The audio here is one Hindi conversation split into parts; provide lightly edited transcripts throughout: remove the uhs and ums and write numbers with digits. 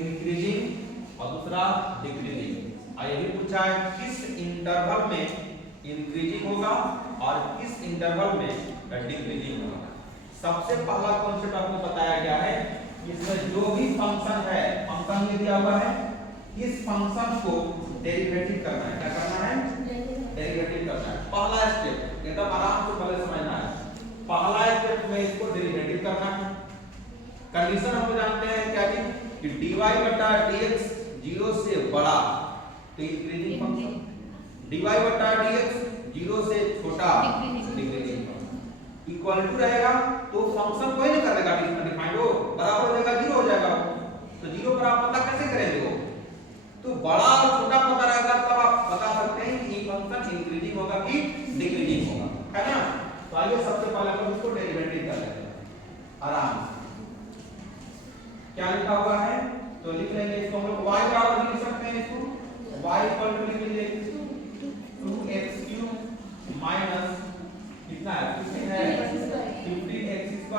इंक्रीजिंग और दूसरा डिक्रीजिंग। और ये भी पूछा है किस इंटरवल में इंक्रीजिंग होगा और किस इंटरवल में डिक्रीजिंग होगा। सबसे पहला कॉन्सेप्ट आपको बताया गया है, इसमें जो भी फंक्शन है, फंक्शन में दिया हुआ है, इस फंक्शन को डेरिवेटिव करना है। क्या करना है? डेरिवेटिव करना है। पहला स्टेप एकदम आराम से पहले समझना है। पहला स्टेप में इसको डेरिवेटिव करना है। कंडीशन हम जानते हैं क्या कि dy बटा dx 0 से बड़ा तो इंक्रीजिंग फंक्शन, dy बटा dx 0 से छोटा डिक्रीजिंग फंक्शन। इक्वल टू रहेगा तो फंक्शन कोई नहीं करेगा डिफाइंड हो, बराबर हो जाएगा 0 हो जाएगा। तो 0 पर आप पता कैसे करेंगे हो? तो बड़ा और छोटा पता रहेगा तब आप बता सकते हैं कि ये फंक्शन इंक्रीजिंग होगा कि डिक्रीजिंग होगा, है ना। तो आइए सबसे पहले हम इसको डेरिवेटिव कर लेते हैं आराम से। क्या लिखा हुआ है तो लिख लेंगे इसको हम लोग y बराबर लिख सकते हैं इसको y इक्वल टू लिख लीजिए 2x³ माइनस कितना है 15 है 15x²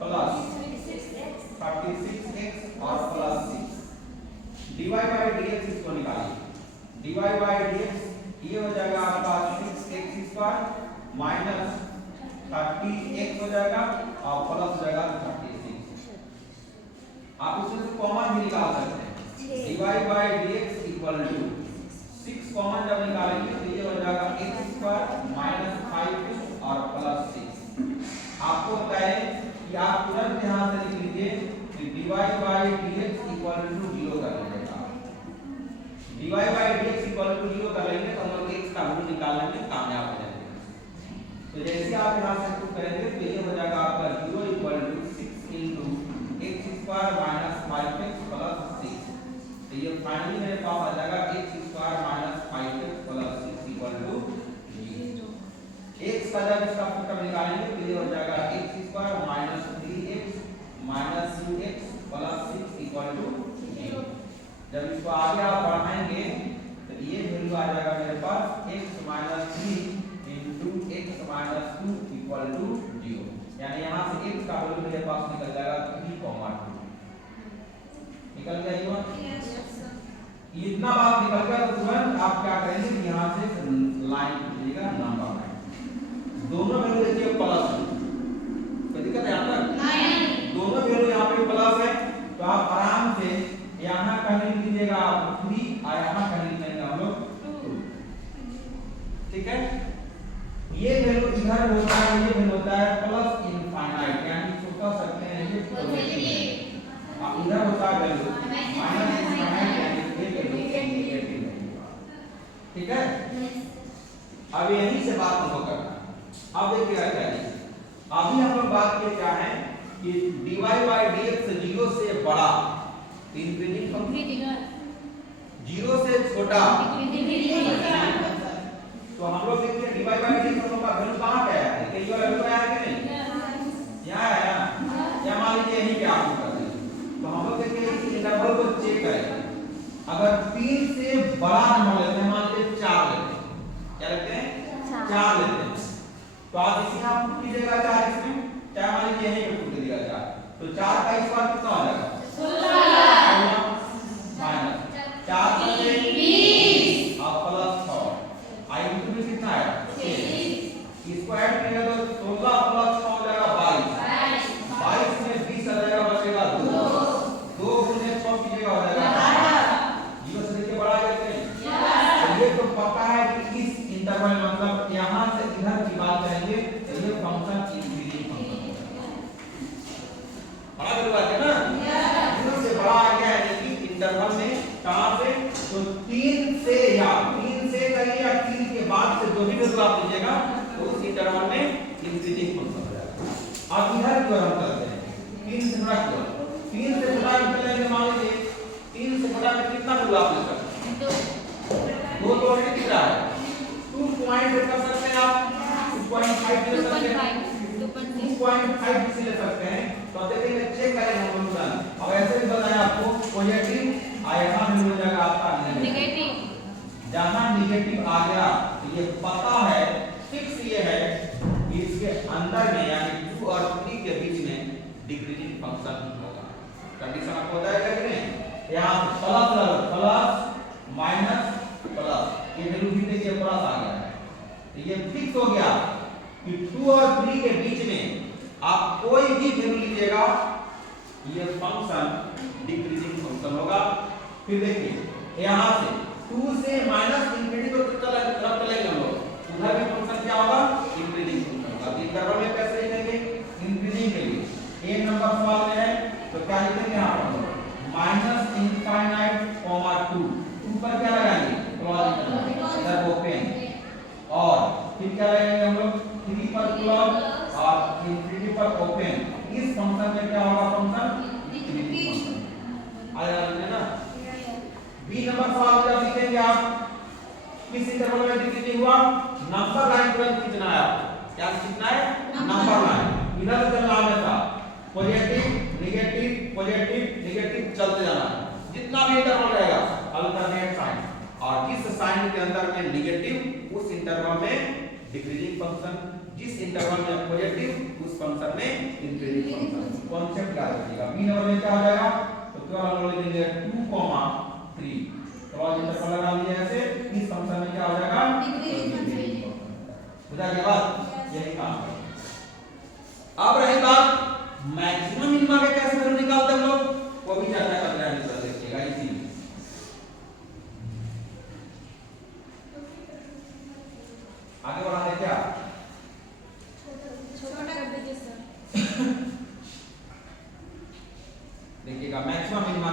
प्लस 36x और प्लस 6 dy बाय dx इसको निकालिए। dy बाय dx ये हो जाएगा आपका 6x² माइनस 30x हो जाएगा और प्लस हो जाएगा 36। आप इसमें से कॉमन भी निकाल सकते हैं। dy by dx equal to 6 common जब निकालेंगे तो ये हो जाएगा x² माइनस 5x और प्लस 6। आपको बताए कि आप तुरंत यहां से लिख लीजिए कि dy by dx equal to 0 कर लीजिएगा। dy by dx equal to 0 कर लेंगे तो हम लोग x का वैल्यू निकालने में कामयाब हो जाएंगे। तो जैसे आप यहां से पुट करेंगे तो ये हो जाएगा आपका 0 equal to 6 into x² minus 5x plus 6। तो ये फाइनली मेरे पास आ जाएगा x² minus 5x plus 6 equal to 0। x का जब इसका फैक्टर निकालेंगे तो ये हो जाएगा x² minus 3x minus 2x plus 6 equal to 0। जब इसको आगे आप बढ़ाएंगे तो ये वैल्यू आ जाएगा मेरे पास x minus 3 into x minus 2 equal to 0। यानी यहां से x का वैल्यू मेरे पास निकल जाएगा 3,2 निकल गया ये। इतना बात निकल गया तो तुरंत आप क्या करेंगे कि यहां से लाइन लीजिएगा नंबर लाइन, दोनों वैल्यू देखिए प्लस है, कोई दिक्कत है यहां पर नहीं, दोनों वैल्यू यहां पे प्लस है तो आप आराम से यहां कहीं लिख लीजिएगा आप 3 और यहां कहीं लिख लेंगे हम लोग 2। ठीक है, ये वैल्यू इधर होता है, ये वैल्यू होता है प्लस इनफाइनाइट, यानी सोच सकते हैं ये इधर होता है वैल्यू माइनस इनफाइनाइट, यानी ये वैल्यू नेगेटिव है। ठीक है, अब यहीं से बात हमको करना है। अब देखिएगा क्या है, अभी हम लोग बात किए क्या है कि dy बाय dx 0 से बड़ा इंक्रीजिंग फंक्शन, 0 से छोटा। तो हम लोग देखिए dy बाय dx का वैल्यू कहां पे आया है? ये वाला वैल्यू आया है कि नहीं? यहां आया ना, या मान लीजिए यहीं पे आप कर दें तो हम लोग देखिए इस इंटरवल को चेक करें। अगर 3 से बड़ा नंबर लेते हैं, मान लीजिए 4 लेते हैं, क्या लेते हैं? 4 लेते हैं, तो आप इसी यहां पुट कीजिएगा 4 इसमें, क्या मान लीजिए यहीं पे पुट दीजिएगा 4, तो 4 का स्क्वायर कितना हो जाएगा? 16 माइनस 4 बचे 20 और प्लस 6 आई इंटू में कितना है 6, इसको ऐड करेंगे तो 16 प्लस 6 हो जाएगा 22, 22 में 20 आ जाएगा, बचेगा 2 गुने 6 कीजिएगा हो जाएगा 0 से देखिए बड़ा है कि नहीं? ये तो पता है कि इस इंटरवल मतलब यहां से इधर की बात करेंगे तो ये फंक्शन इंक्रीजिंग फंक्शन बड़ा वैल्यू है ना, 0 से बड़ा आ गया है कि इंटरवल में कहां से तो 3 से या 3 से कहिए या 3 के बाद से जो भी वैल्यू आप लीजिएगा तो उस इंटरवल में इंक्रीजिंग फंक्शन हो जाएगा। अब इधर की ओर हम चलते हैं, 3 से बड़ा की ओर, 3 से बड़ा निकलेंगे, मान लीजिए 3 से बड़ा में कितना वैल्यू आप ले सकते हैं? 2 तो ऑलरेडी दिख रहा है, 2 पॉइंट कर सकते हैं आप, 2.5 ले सकते हैं, 2.5 से ले सकते हैं। तो देखेंगे चेक करेंगे हम लोग, अब ऐसे भी बताया आपको पॉजिटिव और यहां भी हो जाएगा आपका नेगेटिव। जहां नेगेटिव आ गया तो ये पता है, फिक्स ये है कि इसके अंदर में यानी 2 और 3 के बीच में डिक्रीजिंग फंक्शन होगा। कंडीशन आपको बताया गया कि नहीं? यहाँ प्लस माइनस प्लस, ये वैल्यू भी देखिए प्लस आ गया है, तो ये फिक्स हो गया कि 2 और 3 के बीच में आप कोई भी वैल्यू लीजिएगा ये फंक्शन डिक्रीजिंग फंक्शन होगा। फिर देखिए यहाँ से 2 से माइनस इंफिनिटी को तरफ चलेंगे हम लोग, उधर भी फंक्शन क्या होगा, इंक्रीजिंग फंक्शन होगा। इंटरवल में कैसे लिखेंगे, इंक्रीजिंग के लिए एक नंबर सवाल में है तो क्या लिखेंगे यहाँ पर माइनस इनफाइनाइट कॉमा 2, 2 पर क्या लगाएंगे क्लोज इंटरवल इधर ओपन, और फिर क्या लगाएंगे हम लोग 3 पर क्लोज और इंफिनिटी पर ओपन। इस फंक्शन में क्या होगा, फंक्शन डिक्रीजिंग फंक्शन आया है ना। बी नंबर सवाल जब लिखेंगे आप किस इंटरवल में डिक्रीजिंग हुआ, नंबर लाइन तुरंत खींचना है आपको, क्या खींचना है, नंबर लाइन इधर चलना हमेशा, पॉजिटिव नेगेटिव चलते जाना है, जितना भी इंटरवल रहेगा अल्टरनेट साइन, और जिस साइन के अंदर में नेगेटिव उस इंटरवल में डिक्रीजिंग फंक्शन, जिस इंटरवल में पॉजिटिव उस फंक्शन में इंक्रीजिंग फंक्शन। कांसेप्ट याद रखिएगा। बी नंबर में क्या हो जाएगा, तो क्या हम लोग लिखेंगे 2,3 क्लोज इंटरवल लगा लिया ऐसे, इस फंक्शन में क्या हो जाएगा, बुझा गया बात, यही काम है। अब रही बात मैक्सिमम मिनिमा के कैसे वैल्यू निकालते हम लोग, वो भी चर्चा कर रहे हैं, इस तरह देखिएगा इसी आगे बढ़ा दे क्या, छोटा कर दीजिए सर। देखिएगा मैक्सिमम मिनिमा